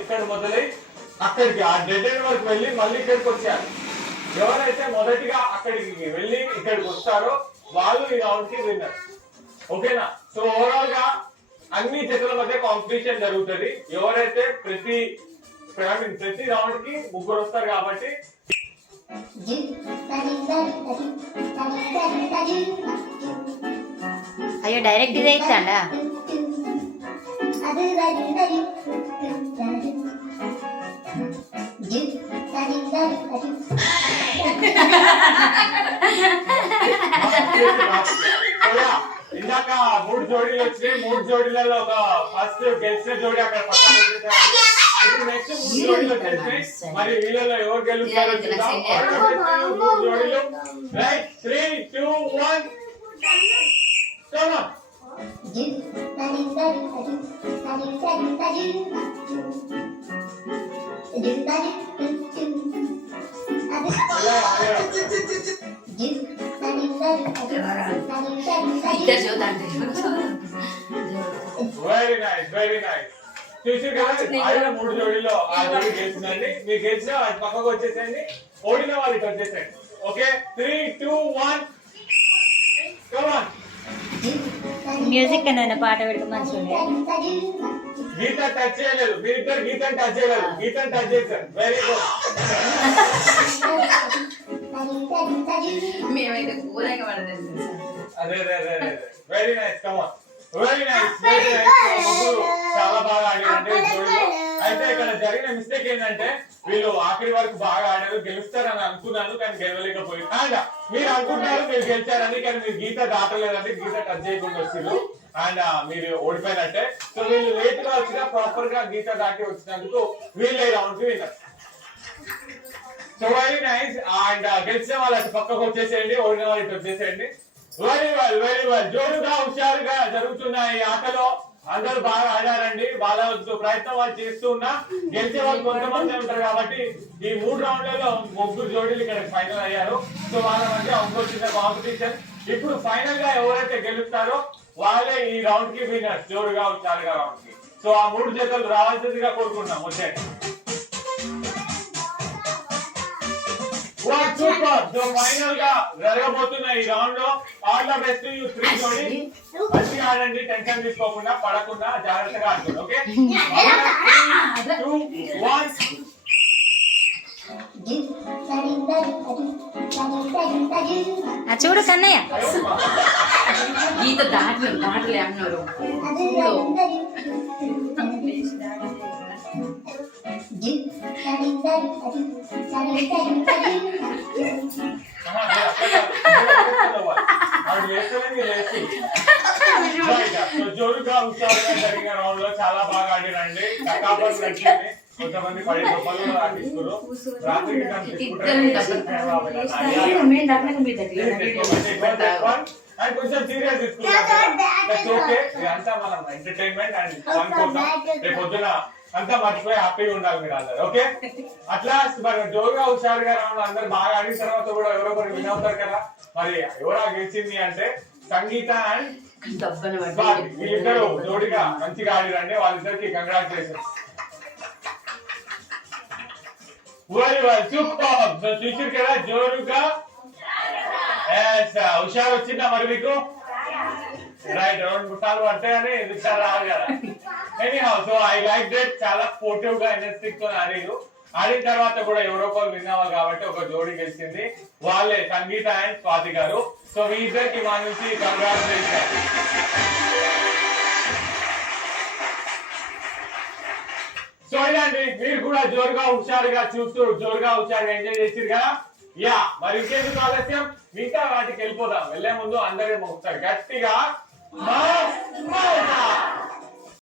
ఇక్కడ మొదలై అక్కడికి ఆ డెడ్ ఎండ్ వరకు వెళ్ళి మళ్ళీ ఇక్కడికి వచ్చారు. ఎవరైతే మొదటిగా అక్కడికి వెళ్ళి ఇక్కడికి వస్తారో వాళ్ళు ఈ రౌండ్ కి విన్నర్. ఓకేనా? సో ఓవరాల్ గా అన్ని జట్ల మధ్య కాంపిటీషన్ జరుగుతుంది. ఎవరైతే ప్రతి రౌండ్ కి ముగ్గురు వస్తారు కాబట్టి అయ్యో డైరెక్ట్ ఇది అవుతాడా? ఇందాక 3 జోడీలు వచ్చినాయి. 3 జోడీలలో ఒక ఫస్ట్ గెలిచిన జోడీ అక్కడ పక్కన వచ్చేసారు. ఇప్పుడు నెక్స్ట్ 3 జోడీలు వచ్చేసాయి. మరి వీళ్ళలో ఎవరు గెలుస్తారో చూద్దాం. 3 జోడీలు. Right 3 2 1 come on. Very nice very nice. చూసి కదా ఆయన 3 జోడీలో ఆ జోడీ గెలిచిందండి. మీరు గెలిచిన అది పక్కకు వచ్చేసేయండి, ఓడిన వాళ్ళు ఇటు వచ్చేసేయండి. Okay 3 2 1 come on. మ్యూజిక్ అన్న పాట పెడితే మంచిగా. గీత టచ్ చేయలేదు, మీరిద్దరు గీతను టచ్ చేయలేదు, గీతను టచ్ చేశారు. Very good. మేమైతే ఘోరంగా పడలేదు. అదే very nice come on. Very nice very nice. చాలా బాగా ఆడారండి జోడీలో. అయితే ఇక్కడ జరిగిన మిస్టేక్ ఏంటంటే వీళ్ళు ఆఖరి వరకు బాగా ఆడారు, గెలుస్తారని అనుకున్నాను కానీ గెలవలేకపోయింది. అండ్ మీరు అనుకుంటారు మీరు గెలిచారని, కానీ మీరు గీత దాటలేదండి, గీత టచ్ చేయకుండా వచ్చారు అండ్ మీరు ఓడిపోయినట్టే. సో వీళ్ళు లేట్ గా వచ్చినా ప్రాపర్ గా గీత దాటి వచ్చినందుకు వీళ్ళే రౌండ్ కి విన్నారు. So very nice. అండ్ గెలిచిన వాళ్ళు అటు పక్కకు వచ్చేసేయండి, ఓడిన వాళ్ళు ఇటు వచ్చేసేయండి. వెరీ వెల్ జోరుగా హుషారుగా జరుగుతున్న ఈ ఆటలో అందరూ బాగా ఆడారండి. వాళ్ళ ప్రయత్నం వాళ్ళు చేస్తూ ఉన్నా గెలిచే వాళ్ళు కొంతమంది ఉంటారు కాబట్టి ఈ 3 రౌండ్లలో 3 జోడీలు ఇక్కడ ఫైనల్ అయ్యారు. సో వాళ్ళ మధ్య ఇంకో చిన్న కాంపిటీషన్. ఇప్పుడు ఫైనల్ గా ఎవరైతే గెలుస్తారో వాళ్ళే ఈ రౌండ్ కి విన్నర్, జోరుగా హుషారుగా రౌండ్ కి. సో ఆ 3 జతలు రావాల్సిందిగా కోరుకున్నాం. వచ్చే సూపర్. సో ఫైనల్ గా జరగబోతున్న ఈ రౌండ్ లో ఆల్ ద బెస్ట్ యు 3 జోడీ. మంచిగా ఆడండి, టెన్షన్ తీసుకోకుండా పడకుండా జాగ్రత్తగా ఆడుకోండి. ఓకే 3 2 1 చూడు కన్నయ్య గీత దాటలే అన్నారు. జోరుగా హుషారుగా జరిగిన రౌండ్ లో చాలా బాగా ఆడిరండి. టకాపర్ నచ్చింది. కొంతమంది 10 రూపాయలు ఆడిస్తున్నారు. రాత్రికి అండ్ కొంచెం సీరియస్ తీసుకున్నారు. ఇదంతా మనం ఎంటర్టైన్మెంట్ అండ్ ఫన్ కోసం రేపు పొద్దున అంతా మర్చిపోయి హ్యాపీగా ఉండాలి మీరు అందరు. ఓకే అట్లా మరి జోరుగా హుషారుగా రౌండ్ అందరు బాగా ఆడిన తర్వాత కూడా ఎవరో ఒకరు విన్ అవుతారు కదా. మరి ఎవరా గెలిచింది అంటే సంగీత అండ్ వీళ్ళిద్దరు జోడిగా మంచిగా ఆడిరండి. వాళ్ళిద్దరికి కంగ్రాచులేషన్స్. సూపర్. చూసారు కదా జోరుగా హుషారు వచ్చిందా మరి మీకు? రైట్ 2 సార్లు పడతాయని ఎందుకు రాదు కదా. Anyhow so I like that. చాలా స్పోర్టివ్ గా ఎనర్జిటిక్ తో ఆడారు. ఆడిన తర్వాత కూడా ఎవరో ఒకరు విన్ అవ్వాలి కాబట్టి ఒక జోడీ గెలిచింది, వాళ్ళే సంగీత అండ్ స్వాతి గారు. సో మీ ఇద్దరికి మా నుంచి కంగ్రాచులేషన్. సో ఇదండి, మీరు కూడా జోరుగా హుషారుగా చూస్తూ జోరుగా హుషారుగా ఎంజాయ్ చేసిరు కదా. యా మరి ఇంకెందుకు ఆలస్యం, మిగతా వాటికి వెళ్ళిపోదాం. వెళ్లే ముందు అందరూ ఒకసారి గట్టిగా